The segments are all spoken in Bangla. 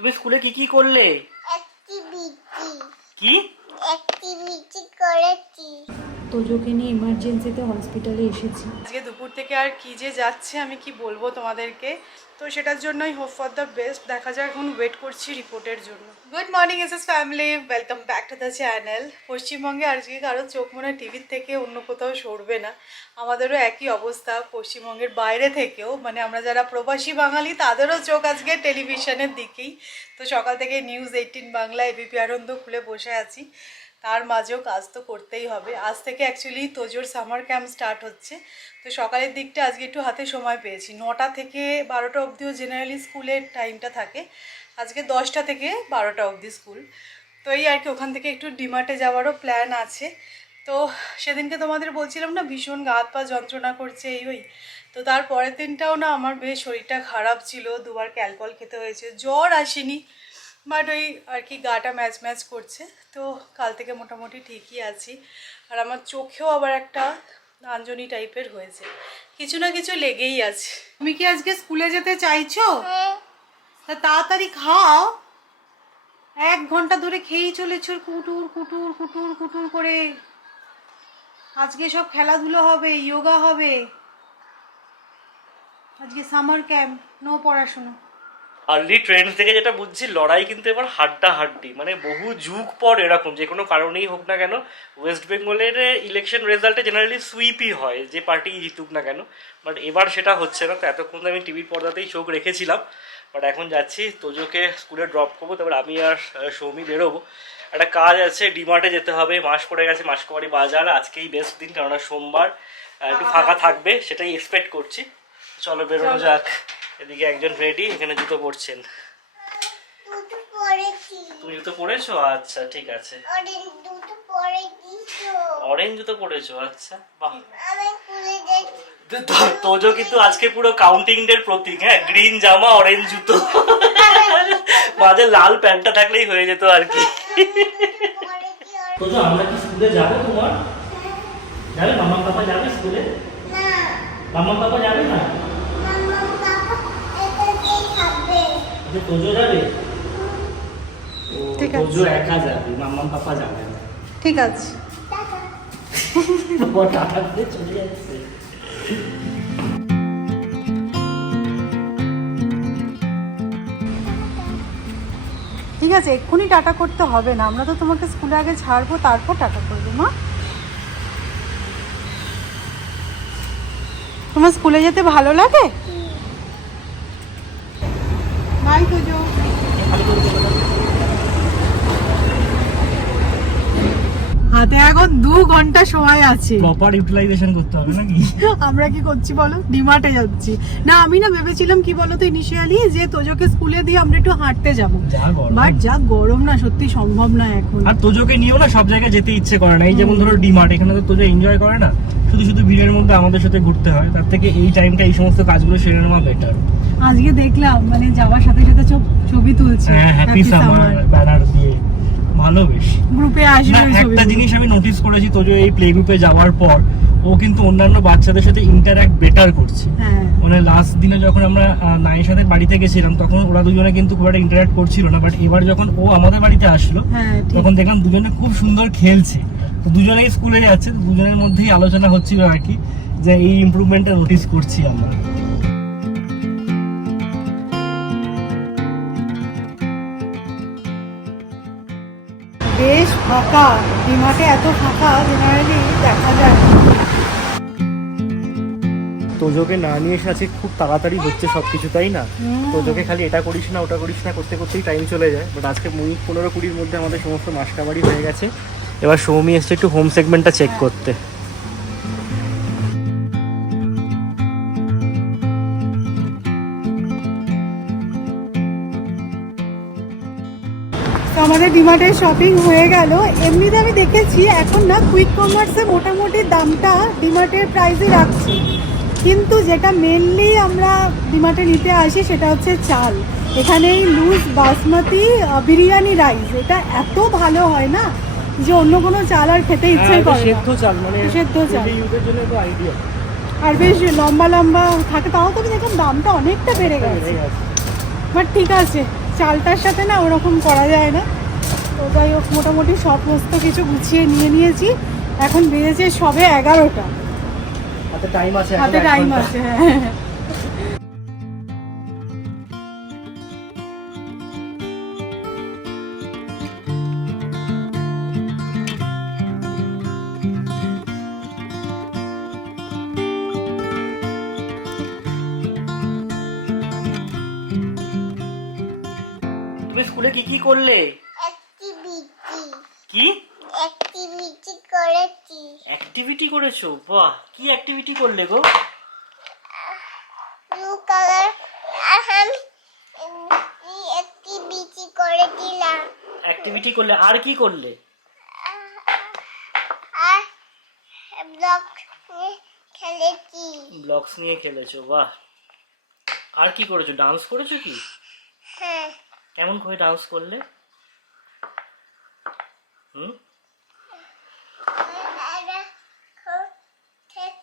তুমি স্কুলে কি কি করলে? কি অ্যাক্টিভিটি করেছি। তোজোকে নিয়ে ইমার্জেন্সিতে হসপিটালে এসেছি। আজকে দুপুর থেকে আর কি যে যাচ্ছে আমি কি বলবো তোমাদেরকে, তো সেটার জন্যই হোপ ফর দ্য বেস্ট। দেখা যায়, এখন ওয়েট করছি রিপোর্টের জন্য। Good morning SS family, welcome back to the channel. পশ্চিমবঙ্গে আজকে কারো চোখ মনে হয় টিভির থেকে অন্য কোথাও সরবে না, আমাদেরও একই অবস্থা। পশ্চিমবঙ্গের বাইরে থেকেও, মানে আমরা যারা প্রবাসী বাঙালি তাদেরও চোখ আজকে টেলিভিশনের দিকেই। তো সকাল থেকে নিউজ 18 বাংলা, এবিপি আনন্দ খুলে বসে আছি। তার মাঝেও কাজ তো করতেই হবে। আজ থেকে অ্যাকচুয়ালি তোজোর সামার ক্যাম্প স্টার্ট হচ্ছে। তো সকালের দিকটা আজকে একটু হাতে সময় পেয়েছি। 9টা থেকে 12টা অবধিও জেনারেলি স্কুলের টাইমটা থাকে, আজকে 10টা থেকে 12টা অবধি স্কুল। তো এই আর কি, ওখান থেকে একটু ডিমার্টে যাওয়ারও প্ল্যান আছে। তো সেদিনকে তোমাদের বলছিলাম না, ভীষণ গা হাত পা যন্ত্রণা করছে এই। তো তার পরের দিনটাও না আমার বেশ শরীরটা খারাপ ছিল, 2বার ক্যালপল খেতে হয়েছে। জ্বর আসেনি, বাট ওই আর কি গাটা ম্যাচ ম্যাচ করছে। তো কাল থেকে মোটামুটি ঠিকই আছি। আর আমার চোখেও আবার একটা আঞ্জনি টাইপের হয়েছে, কিছু না কিছু লেগেই আছে। তুমি কি আজকে স্কুলে যেতে চাইছো? তা তাড়াতাড়ি খাও, 1 ঘন্টা ধরে খেয়েই চলেছো কুটুর কুটুর কুটুর কুটুর করে। আজকে সব খেলাধুলো হবে, যোগা হবে, আজকে সামার ক্যাম্প, নো পড়াশুনো। আর্লি ট্রেন্ডস থেকে যেটা বুঝছি, লড়াই কিন্তু এবার হাড্ডাহাড্ডি। মানে বহু যুগ পর এরকম, যে কোনো কারণেই হোক না কেন, ওয়েস্ট বেঙ্গলের ইলেকশন রেজাল্টে জেনারেলি সুইপই হয়, যে পার্টি জিতুক না কেন। বাট এবার সেটা হচ্ছে না। তো এতক্ষণ আমি টিভির পর্দাতেই চোখ রেখেছিলাম, বাট এখন যাচ্ছি তোজোকে স্কুলে ড্রপ করবো। তারপর আমি আর সৌমি বেরোবো, একটা কাজ আছে, ডিমার্টে যেতে হবে। মাস পড়ে গেছে, মাসকবাড়ি বাজার, আজকেই বেস্ট দিন, কেননা সোমবার একটু ফাঁকা থাকবে, সেটাই এক্সপেক্ট করছি। চলো বেরোনো যাক। এদিকে একজন রেডি, এখানে জুতো পরছেন। তুমি জুতো পরেছো? আচ্ছা ঠিক আছে। অরেঞ্জ জুতো পরেছো? আচ্ছা বাহ। তোজো কিন্তু আজকে পুরো কাউন্টিং ডের প্রতীক। হ্যাঁ, গ্রিন জামা, অরেঞ্জ জুতো, মাঝে লাল প্যান্টটা থাকলেই হয়ে যেত আর কি। তোজো, আমরা কি স্কুলে যাবো? তোমার যাবে? মামা পাপা যাবে স্কুলে? মামা পাপা যাবে না? তোজো যাবে? তোজো একা যাবে, মাম্মা পাপা যাবে না। ঠিক আছে, চলে যাচ্ছে। ঠিক আছে, এক্ষুনি টাটা করতে হবে না, আমরা তো তোমাকে স্কুলে আগে ছাড়বো, তারপর টাটা করবো। মা, তোমার স্কুলে যেতে ভালো লাগে? বাই তোজো। হাতে এখন 2 ঘন্টা সময় আছে, প্রপার ইউটিলাইজেশন করতে হবে নাকি? আমরা কি করছি বলো, ডিমার্টে যাচ্ছি। না, আমি না ভেবেছিলাম কি বলো তো ইনিশিয়ালি, যে তোজোকে স্কুলে দিয়ে আমরা একটু হাঁটতে যাবো, বাট যা গরম না, সত্যি সম্ভব না এখন। আর তোজোকে নিয়েও না সব জায়গায় যেতে ইচ্ছে করে না। এই যেমন ধরো ডিমার্ট, এখানে তো তোজো এনজয় করে না, শুধু শুধু ভিড়ের মধ্যে আমাদের সাথে ঘুরতে হয়। তার থেকে এই টাইমটা এই সমস্ত কাজগুলো সেরে নেওয়া বেটার। আজকে দেখলাম মানে যাওয়ার সাথে সাথে ছবি তুলছে, হ্যাঁ, হ্যাপি সামার ব্যানার দিয়ে, ভালো বেশ। গ্রুপে আসবে। একটা জিনিস আমি নোটিস করেছি, তোজো এই প্লে গ্রুপে যাওয়ার পর ও কিন্তু অন্যান্য বাচ্চাদের সাথে ইন্টারঅ্যাক্ট বেটার করছে। মানে লাস্ট দিনে যখন আমরা নাইয়ের সাথে বাড়িতে গেছিলাম, তখন ওরা দুজনে কিন্তু খুব একটা ইন্টারঅ্যাক্ট করছিল না, বাট এবার যখন ও আমাদের বাড়িতে আসলো, তখন দেখলাম দুজনে খুব সুন্দর খেলছে। তো দুজনেই স্কুলে যাচ্ছে, দুজনের মধ্যেই আলোচনা হচ্ছিল আর কি, যে এই ইমপ্রুভমেন্টটা নোটিস করছি আমরা। বেশ ফাঁকা, ডিমার্টে এত ফাঁকা জেনারেলি দেখা যায়। তোজোকে না নিয়ে এসে আছে, খুব তাড়াতাড়ি হচ্ছে সবকিছু, তাই না? তোজোকে খালি এটা করিস না ওটা করিস না করতে করতেই টাইম চলে যায়। বাট আজকে মিনিট 15-20 মধ্যে আমাদের সমস্ত মাসকাবাড়ি হয়ে গেছে। এবার সৌমি এসছে একটু হোম সেগমেন্টটা চেক করতে। আমাদের ডিমার্টের শপিং হয়ে গেল। এমনিতে আমি দেখেছি এখন না কুইক কমার্সে মোটামুটি দামটা ডিমার্টের প্রাইসই রাখছে, কিন্তু যেটা মেনলি আমরা ডিমার্টে নিতে আসি সেটা হচ্ছে চাল। এখানেই লুজ বাসমতি বিরিয়ানি রাইস, এটা এত ভালো হয় না যে অন্য কোনো চাল আর খেতে ইচ্ছে করে না। সেদ্ধ চাল, মানে সেদ্ধ চাল, ইউজের জন্য তো আইডিয়া। আর বেশ লম্বা লম্বা থাকে। তাও তো দেখলাম দামটা অনেকটা বেড়ে গেছে, বাট ঠিক আছে, চালটার সাথে না ওরকম করা যায় না। তো যাই হোক, মোটামুটি সমস্ত কিছু গুছিয়ে নিয়েছি। এখন বেজেছে সবে 11টা, হাতে টাইম আছে, হাতে টাইম আছে। হ্যাঁ, তুমি স্কুলে কি কি করলে? অ্যাক্টিভিটি কি অ্যাক্টিভিটি করেছি। অ্যাক্টিভিটি করেছো? বাহ, কি অ্যাক্টিভিটি করলে গো? ব্লু কালার আমি অ্যাক্টিভিটি করেছিলাম। অ্যাক্টিভিটি করলে, আর কি করলে? আর ব্লক খেলেছি। ব্লগস নিয়ে খেলেছো, বাহ। আর কি করেছো? ডান্স করেছো কি? হ্যাঁ, কেমন করে ডান্স করলে? হুম,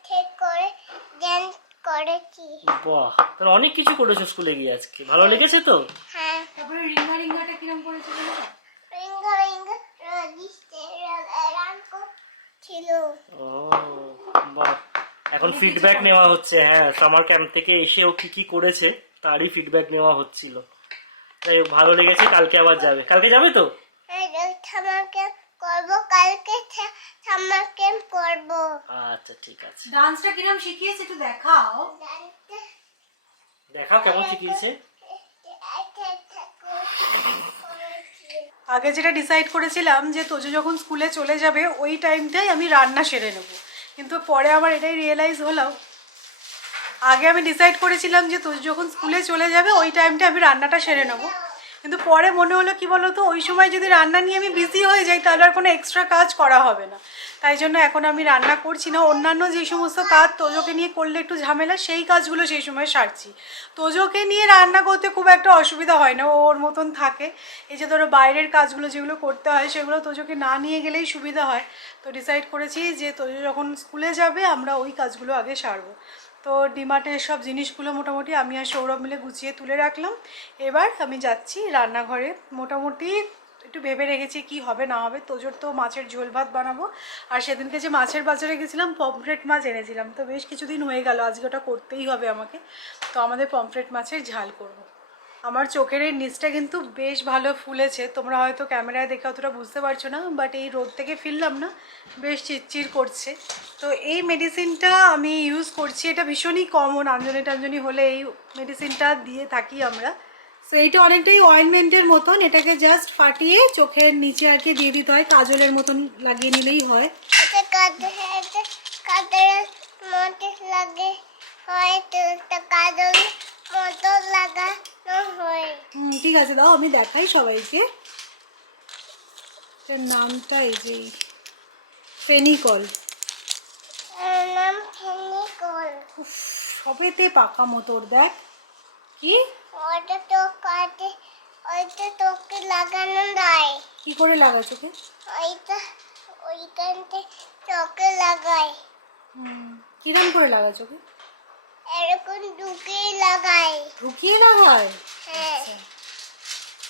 ঠিক করে ডান্স করেছি। বাহ, তাহলে অনেক কিছু করেছো স্কুলে গিয়ে আজকে। ভালো লেগেছে তো? হ্যাঁ, তারপরে রিঙ্গাটা কিরম করেছে বলো? রিঙ্গা রিঙ্গা রান ছিল। ও বাহ, এখন ফিডব্যাক নেওয়া হচ্ছে। হ্যাঁ, সামার ক্যাম্প থেকে এসেও কি কি করেছে তারই ফিডব্যাক নেওয়া হচ্ছিল। তাই ভালো লেগেছে। কালকে আবার যাবে? কালকে যাবে তো? সামার ক্যাম্প করবো, কালকে সামার ক্যাম্প করবো। আচ্ছা, ঠিক আছে। ডান্সটা কিরম শিখিয়েছে একটু দেখাও। দেখাও কেমন শিখিয়েছে। আগে যেটা ডিসাইড করেছিলাম যে তোজো যখন স্কুলে চলে যাবে ওই টাইমটাই আমি রান্না সেরে নেব, কিন্তু পরে আমার এটাই রিয়েলাইজ হলো, আগে আমি ডিসাইড করেছিলাম যে তোজো যখন স্কুলে চলে যাবে ওই টাইমটা আমি রান্নাটা সেরে নেব, কিন্তু পরে মনে হলো কি বলো তো, ওই সময় যদি রান্না নিয়ে আমি বিজি হয়ে যাই তাহলে আর কোনো এক্সট্রা কাজ করা হবে না। তাই জন্য এখন আমি রান্না করছি না। অন্যান্য যে সমস্ত কাজ তোজোকে নিয়ে করলে একটু ঝামেলা, সেই কাজগুলো সেই সময় সারছি। তোজোকে নিয়ে রান্না করতে খুব একটা অসুবিধা হয় না, ও ওর মতন থাকে। এই যে ধরো বাইরের কাজগুলো যেগুলো করতে হয় সেগুলো তোজোকে না নিয়ে গেলেই সুবিধা হয়। তো ডিসাইড করেছি যে তোজো যখন স্কুলে যাবে আমরা ওই কাজগুলো আগে সারবো। তো ডিমার্টের সব জিনিসগুলো মোটামুটি আমি আর সৌরভ মিলে গুছিয়ে তুলে রাখলাম। এবার আমি যাচ্ছি রান্নাঘরে। মোটামুটি একটু ভেবে রেখেছি কি হবে না হবে। তোজোর তো মাছের ঝোল ভাত বানাবো, আর সেদিনকে যে মাছের বাজারে গেছিলাম পমফ্রেট মাছ এনেছিলাম, তো বেশ কিছুদিন হয়ে গেল, আজকে ওটা করতেই হবে আমাকে। তো আমাদের পমফ্রেট মাছের ঝাল করব। আমার চোখের এই নিচটা কিন্তু বেশ ভালো ফুলেছে, তোমরা হয়তো ক্যামেরায় দেখে অতটা বুঝতে পারছো না, বাট এই রোদ থেকে ফিরলাম না, বেশ চিরচির করছে। তো এই মেডিসিনটা আমি ইউজ করছি, এটা ভীষণই কমন, আঞ্জনি টাঞ্জনি হলে এই মেডিসিনটা দিয়ে থাকি আমরা। সো এইটা অনেকটাই অয়েনমেন্টের মতন, এটাকে জাস্ট ফাটিয়ে চোখের নিচে আর কি দিয়ে দিতে হয়, কাজলের মতন লাগিয়ে নিলেই হয়। এটা কাদের মধ্যে লাগে হয়, তো কাদের মতো লাগানো হয়। ঠিক আছে, দাও আমি দেখাই সবাইকে। এটার নামটা এই যে ফেনিকল। নাম ফেনিকল। সবেতে পাকা মতোর, দেখ কি ওটা তো কাটে, ওইটা তোকে লাগানো দেয়। কি করে লাগায় চোখে? ওইটা ওইখানতে চোখে লাগায়। কিরম করে লাগায় চোখে? এরকম ঢুকিয়ে লাগায়। ঢুকিয়ে লাগায়? হ্যাঁ,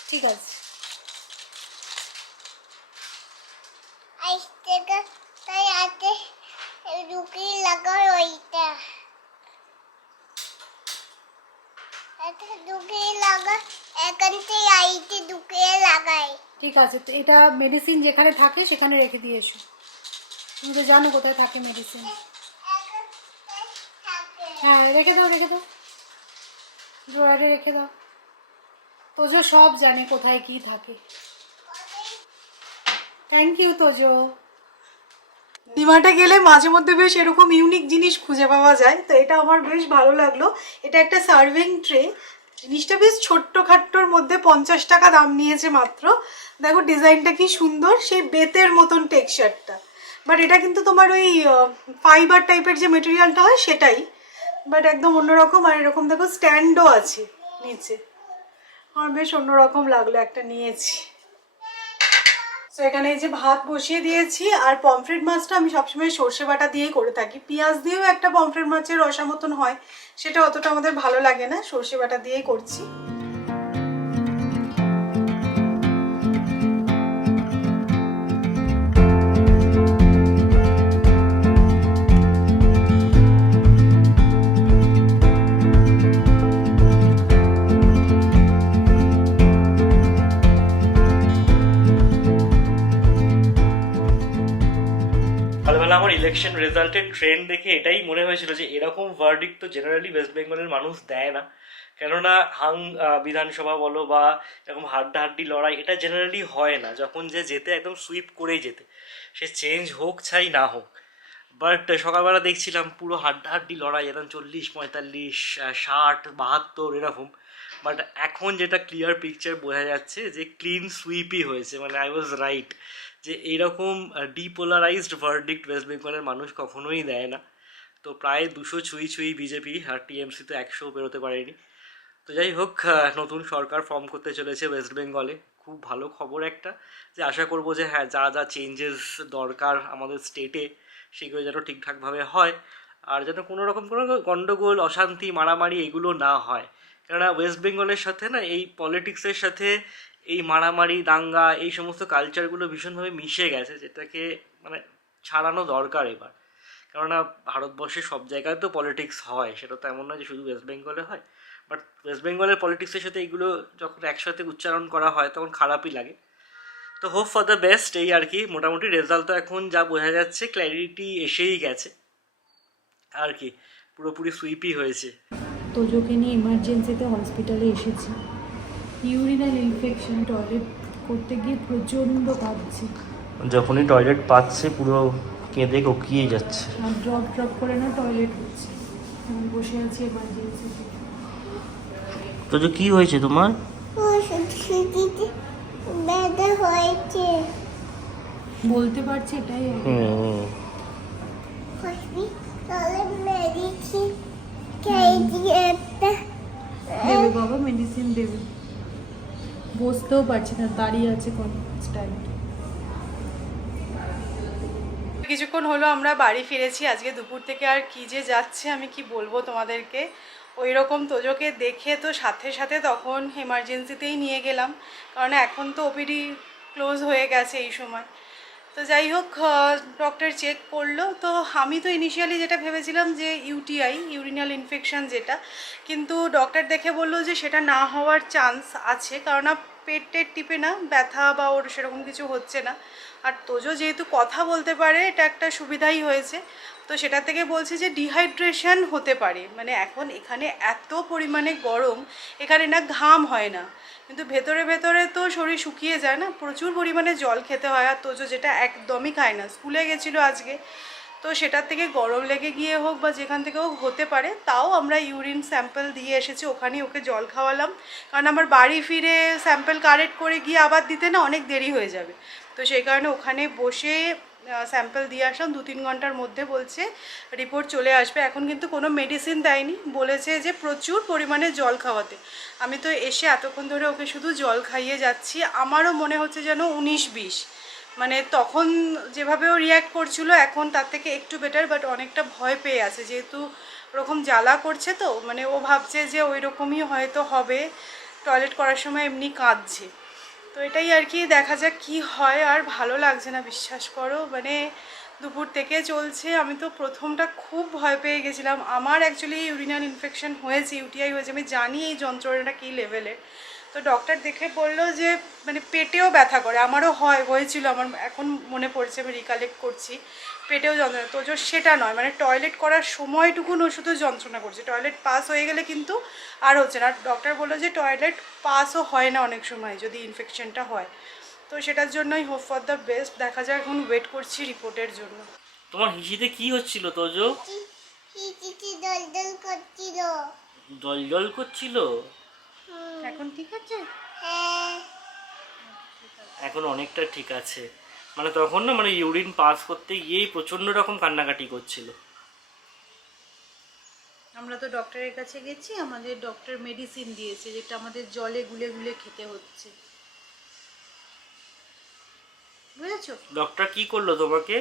ঠিক আছে। আইস থেকে তাই আতে ঢুকিয়ে লাগায় ওইটা। এটা ঢুকিয়ে লাগায়, এখান থেকে আইতে ঢুকিয়ে লাগায়। ঠিক আছে, তো এটা মেডিসিন যেখানে থাকে সেখানে রেখে দিয়ে এসো। তুমি তো জানো কোথায় থাকে মেডিসিন। হ্যাঁ, রেখে দাও ড্রয়ারে রেখে দাও। তোজো সব জানে কোথায় কি থাকে। Thank you Tojo. ডিমার্টে গেলে মাঝে মধ্যে বেশ এরকম ইউনিক জিনিস খুঁজে পাওয়া যায়, তো এটা আমার বেশ ভালো লাগলো। এটা একটা সার্ভিং ট্রে, জিনিসটা বেশ ছোট্টখাট্টোর মধ্যে 50 টাকা দাম নিয়েছে মাত্র। দেখো ডিজাইনটা কি সুন্দর, সেই বেতের মতন টেক্সচারটা, বাট এটা কিন্তু তোমার ওই ফাইবার টাইপের যে মেটেরিয়ালটা হয় সেটাই, বাট একদম অন্যরকম। আর এরকম দেখো স্ট্যান্ডও আছে নিচে, আমার বেশ অন্যরকম লাগলো, একটা নিয়েছি। তো এখানে এই যে ভাত বসিয়ে দিয়েছি, আর পমফ্রেট মাছটা আমি সবসময় সর্ষে বাটা দিয়েই করে থাকি। পেঁয়াজ দিয়েও একটা পমফ্রেট মাছের রসা মতন হয়, সেটা অতটা আমাদের ভালো লাগে না, সর্ষে বাটা দিয়েই করছি। আমার ইলেকশন রেজাল্টের ট্রেন্ড দেখে এটাই মনে হয়েছিল যে এরকম ভার্ডিক্ট তো জেনারেলি ওয়েস্ট বেঙ্গলের মানুষ দেয় না। কেননা বিধানসভা বলো বা এরকম হাড্ডাহাড্ডি লড়াই এটা জেনারেলি হয় না, যখন যে যেতে একদম সুইপ করেই যেতে, সে চেঞ্জ হোক চাই না হোক। বাট সকালবেলা দেখছিলাম পুরো হাড্ডাহাড্ডি লড়াই, একদম 40, 45, 60, 72 এরকম। বাট এখন যেটা ক্লিয়ার পিকচার বোঝা যাচ্ছে যে ক্লিন সুইপই হয়েছে, মানে আই ওয়াজ রাইট যে এইরকম ডিপোলারাইজড ভার্ডিক্ট ওয়েস্ট বেঙ্গলের মানুষ কখনোই দেয় না। তো প্রায় 200 ছুঁই বিজেপি, আর টিএমসি তো 100 বেরোতে পারেনি। তো যাই হোক, নতুন সরকার ফর্ম করতে চলেছে ওয়েস্ট বেঙ্গলে, খুব ভালো খবর একটা। যে আশা করবো যে হ্যাঁ, যা যা চেঞ্জেস দরকার আমাদের স্টেটে সেগুলো যেন ঠিকঠাকভাবে হয়, আর যেন কোনো রকম কোনো গণ্ডগোল, অশান্তি, মারামারি এগুলো না হয়। কেননা ওয়েস্ট বেঙ্গলের সাথে না এই পলিটিক্সের সাথে এই মারামারি, দাঙ্গা, এই সমস্ত কালচারগুলো ভীষণভাবে মিশে গেছে, যেটাকে মানে ছাড়ানো দরকার এবার। কেননা ভারতবর্ষে সব জায়গায় তো পলিটিক্স হয়, সেটা তো এমন নয় যে শুধু ওয়েস্ট বেঙ্গলে হয়। বাট ওয়েস্ট বেঙ্গলের পলিটিক্সের সাথে এইগুলো যখন একসাথে উচ্চারণ করা হয় তখন খারাপই লাগে। তো হোপ ফর দ্য বেস্ট, এই আর কি। মোটামুটি রেজাল্ট তো এখন যা বোঝা যাচ্ছে ক্ল্যারিটি এসেই গেছে আর কি, পুরোপুরি সুইপই হয়েছে। তোজোকে নিয়ে ইমার্জেন্সিতে হসপিটালে এসেছি। ইউরিনাল ইনফেকশন, টয়লেট করতে গিয়ে প্রচণ্ড কাঁদছি, যখনই টয়লেট পাচ্ছে পুরো কেঁদে কোকিয়ে যাচ্ছে। আর ড্রপ করে না টয়লেট হচ্ছে। আমি বসে আছি এমার্জেন্সিতে। তো কি হয়েছে তোমার? শুটিতে ব্যথা হয়েছে। বলতে পারছি এটাই আর কি। হসপিটালে মেডিসিন খেয়েছি একটা। দেবে বাবা, মেডিসিন দেবে। বসতেও পারছি না, দাঁড়িয়ে আছে কনস্ট্যান্ট। কিছুক্ষণ হলো আমরা বাড়ি ফিরেছি আজকে দুপুর থেকে। আর কি যে যাচ্ছে আমি কি বলবো তোমাদেরকে। ওই রকম তোজোকে দেখে তো সাথে সাথে তখন এমার্জেন্সিতেই নিয়ে গেলাম, কারণ এখন তো ওপিডি ক্লোজ হয়ে গেছে এই সময়। তো যাই হোক, ডক্টর চেক করলো। তো আমি তো ইনিশিয়ালি যেটা ভেবেছিলাম যে ইউটিআই, ইউরিনাল ইনফেকশন যেটা, কিন্তু ডক্টর দেখে বললো যে সেটা না হওয়ার চান্স আছে, কারণ পেটের টিপে না ব্যথা বা ওর সেরকম কিছু হচ্ছে না। আর তোজো যেহেতু কথা বলতে পারে, এটা একটা সুবিধাই হয়েছে। তো সেটা থেকে বলছে যে ডিহাইড্রেশন হতে পারে, মানে এখন এখানে এত পরিমাণে গরম, এখানে না ঘাম হয় না, কিন্তু ভেতরে ভেতরে তো শরীর শুকিয়ে যায় না, প্রচুর পরিমাণে জল খেতে হয়। আর তোজো যেটা একদমই খায় না, স্কুলে গেছিলো আজকে, তো সেটার থেকে গরম লেগে গিয়ে হোক বা যেখান থেকে হোক হতে পারে। তাও আমরা ইউরিন স্যাম্পল দিয়ে এসেছি, ওখানেই ওকে জল খাওয়ালাম, কারণ আমার বাড়ি ফিরে স্যাম্পল কালেক্ট করে গিয়ে আবার দিতে না অনেক দেরি হয়ে যাবে। তো সেই কারণে ওখানে বসে স্যাম্পল দিয়ে আসলাম। 2-3 ঘন্টার মধ্যে বলছে রিপোর্ট চলে আসবে। এখন কিন্তু কোনো মেডিসিন দেয়নি, বলেছে যে প্রচুর পরিমাণে জল খাওয়াতে। আমি তো এসে এতক্ষণ ধরে ওকে শুধু জল খাইয়ে যাচ্ছি। আমারও মনে হচ্ছে যেন 19-20, মানে তখন যেভাবে ও রিয়্যাক্ট করছিল এখন তার থেকে একটু বেটার, বাট অনেকটা ভয় পেয়ে আছে, যেহেতু ওরকম জ্বালা করছে। তো মানে ও ভাবছে যে ওই রকমই হয়তো হবে, টয়লেট করার সময় এমনি কাঁদছে। তো এটাই আর কি, দেখা যাক কি হয়। আর ভালো লাগছে না, বিশ্বাস করো, মানে দুপুর থেকে চলছে। আমি তো প্রথমটা খুব ভয় পেয়ে গেছিলাম। আমার অ্যাকচুয়ালি ইউরিনাল ইনফেকশন হয়েছে, ইউটিআই হয়েছে, আমি জানি এই যন্ত্রণাটা কী লেভেলের। তো ডক্টর দেখে বললো যে মানে পেটেও ব্যথা করে, আমারও হয়েছিল, আমার এখন মনে পড়ছে, আমি রিকালেক্ট করছি, পেটেও যন্ত্রণা। তো সেটা নয়, মানে টয়লেট করার সময়টুকুন ও শুধু যন্ত্রণা করছে, টয়লেট পাস হয়ে গেলে কিন্তু আর হচ্ছে না। ডক্টর বললো যে টয়লেট পাসও হয় না অনেক সময় যদি ইনফেকশনটা হয়। তো সেটার জন্যই হোপ ফর দ্য বেস্ট, দেখা যায়। এখন ওয়েট করছি রিপোর্টের জন্য। তোমার হিসিতে কি হচ্ছিল তোজো? হিচিতে দলদল করছিল। জল করছিল? এখন ঠিক আছে? হ্যাঁ। এখন অনেকটা ঠিক আছে। মানে তখন না, মানে ইউরিন পাস করতে গিয়েই প্রচন্ড রকম কান্নাকাটি করছিল। আমরা তো ডক্টরের কাছে গেছি, আমাদের ডক্টর মেডিসিন দিয়েছে, যেটা আমাদের জলে গুলে গুলে খেতে হচ্ছে, বুঝেছো? ডক্টর কি করলো তোমাকে?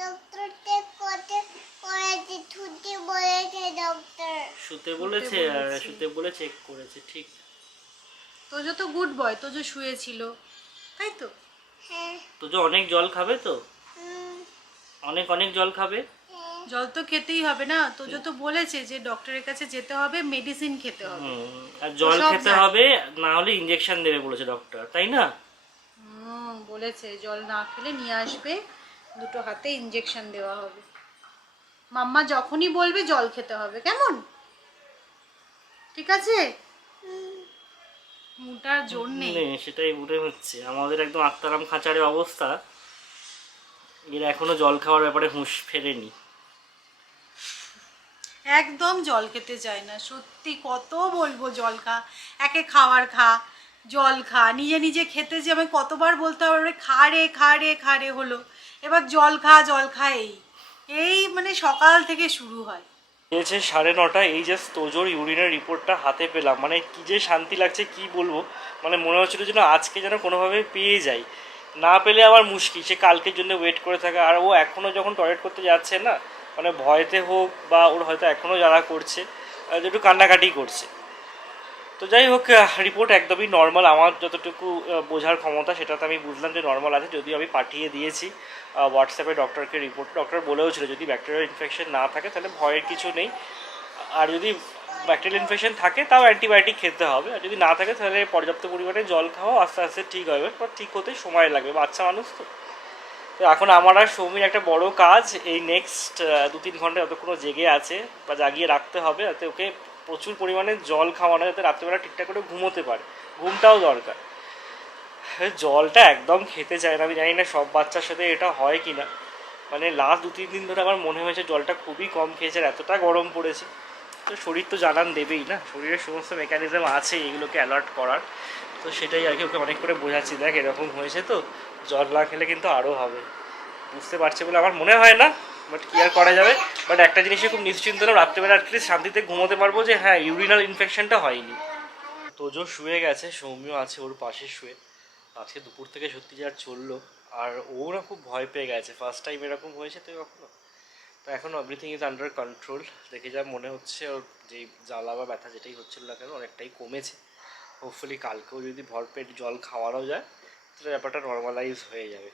ডক্টর চেক করতে করেছে, ছুটি বলেছে ডক্টর। শুতে বলেছে, শুতে বলে চেক করেছে, ঠিক। তোজো তো গুড বয়, তোজো শুয়েছিল, তাই তো? হ্যাঁ। তোজো অনেক জল খাবে তো, অনেক অনেক জল খাবে। জল তো খেতেই হবে না, তোজো তো বলেছে যে ডক্টরের কাছে যেতে হবে, মেডিসিন খেতে হবে। আর জল খেতে হবে, না হলে ইনজেকশন দেবে বলেছে ডক্টর, তাই না? বলেছে জল না খেলে নিয়ে আসবে, দুটো হাতে ইঞ্জেকশন দেওয়া হবে। মাম্মা যখনই বলবে জল খেতে হবে, কেমন? ঠিক আছে? মুটার জোর নেই। সেটাই মনে হচ্ছে আমাদের একদম আত্মারাম খাঁচারে অবস্থা, এরা এখনো জল খাওয়ার ব্যাপারে হুঁশ ফেরেনি। একদম জল খেতে চায় না, সত্যি কত বলবো জল খা, একে খাবার খা, জল খা, নিজে নিজে খেতে যে আমি কতবার বলতে হবে খা রে খা রে খা রে হলো, এবার জল খা জল খা, এই মানে সকাল থেকে শুরু হয়। হয়েছে 9:30, এই জাস্ট তোজোর ইউরিনের রিপোর্টটা হাতে পেলাম, মানে কি যে শান্তি লাগছে কি বলবো। মানে মনে হচ্ছিল যেন আজকে যেন কোনোভাবে পেয়ে যাই, না পেলে আবার মুশকিল, সে কালকের জন্য ওয়েট করে থাকা। আর ও এখনও যখন টয়লেট করতে যাচ্ছে না, মানে ভয়তে হোক বা ওর হয়তো এখনও যারা করছে একটু কান্নাকাটি করছে। তো যাই হোক, রিপোর্ট একদমই নর্মাল, আমার যতটুকু বোঝার ক্ষমতা সেটাতে আমি বুঝলাম যে নর্মাল আছে। যদিও আমি পাঠিয়ে দিয়েছি হোয়াটসঅ্যাপে ডক্টরকে রিপোর্ট, ডক্টর বলেও ছিল যদি ব্যাকটেরিয়াল ইনফেকশন না থাকে তাহলে ভয়ের কিছু নেই, আর যদি ব্যাকটেরিয়াল ইনফেকশন থাকে তাও অ্যান্টিবায়োটিক খেতে হবে, আর যদি না থাকে তাহলে পর্যাপ্ত পরিমাণে জল খাওয়া, আস্তে আস্তে ঠিক হবে, বাট ঠিক হতে সময় লাগবে, বাচ্চা মানুষ তো। তো এখন আমার আর সৌমির একটা বড় কাজ, এই নেক্সট 2-3 ঘন্টা যতক্ষণ জেগে আছে বা জাগিয়ে রাখতে হবে, যাতে ওকে প্রচুর পরিমাণে জল খাওয়ানো, যাতে রাত্রিবেলা ঠিকঠাক করে ঘুমোতে পারে, ঘুমটাও দরকার। জলটা একদম খেতে চায় না, আমি জানি না সব বাচ্চার সাথে এটা হয় কি না, মানে লাস্ট 2-3 দিন ধরে আমার মনে হয়েছে জলটা খুবই কম খেয়েছে, আর এতটা গরম পড়েছে। তো শরীর তো জানান দেবেই না, শরীরের সমস্ত মেকানিজম আছে এগুলোকে অ্যালার্ট করার। তো সেটাই আর কি ওকে অনেক করে বোঝাচ্ছি, দেখ এরকম হয়েছে তো, জল না খেলে কিন্তু আরও হবে। বুঝতে পারছে বলে আমার মনে হয় না, বাট কি আর করা যাবে। বাট একটা জিনিসে খুব নিশ্চিন্ত হলাম, রাত্রেবেলা অ্যাটলিস্ট শান্তিতে ঘুমোতে পারবো যে হ্যাঁ ইউরিনাল ইনফেকশনটা হয়নি। তোজো শুয়ে গেছে, সৌমিও আছে ওর পাশে শুয়ে। আজকে দুপুর থেকে সত্যি যা চললো, আর ওরা খুব ভয় পেয়ে গেছে, ফার্স্ট টাইম এরকম হয়েছে তো কখনো। তো এখন এভরিথিং ইজ আন্ডার কন্ট্রোল, দেখে যা মনে হচ্ছে ওর যেই জ্বালা বা ব্যথা যেটাই হচ্ছিল না কেন অনেকটাই কমেছে। হোপফুলি কালকেও যদি ভরপেট জল খাওয়ানো যায় তাহলে ব্যাপারটা নর্মালাইজ হয়ে যাবে।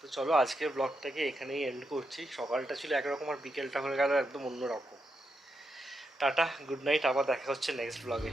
তো চলো আজকের ব্লগটাকে এখানেই এন্ড করছি। সকালটা ছিল একরকম আর বিকেলটা হয়ে গেল একদম অন্যরকম। টাটা, গুড নাইট, আবার দেখা হচ্ছে নেক্সট ব্লগে।